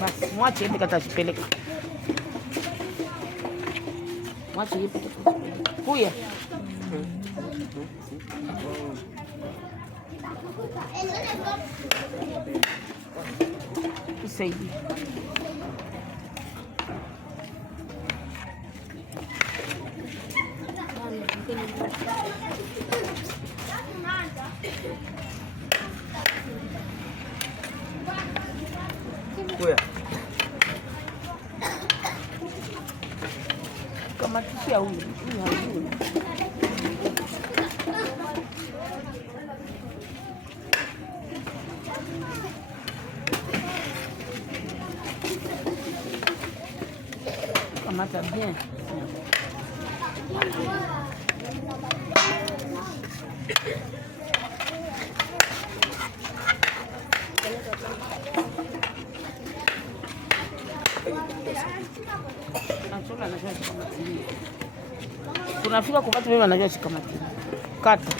Basi mwache ende katazipeleka. Mwache hivi. Kuya. Usaidi. Kuya. Kama tishia huyu. Kamata bien. Tunafika kupata wewe anajua shikamati. Kata.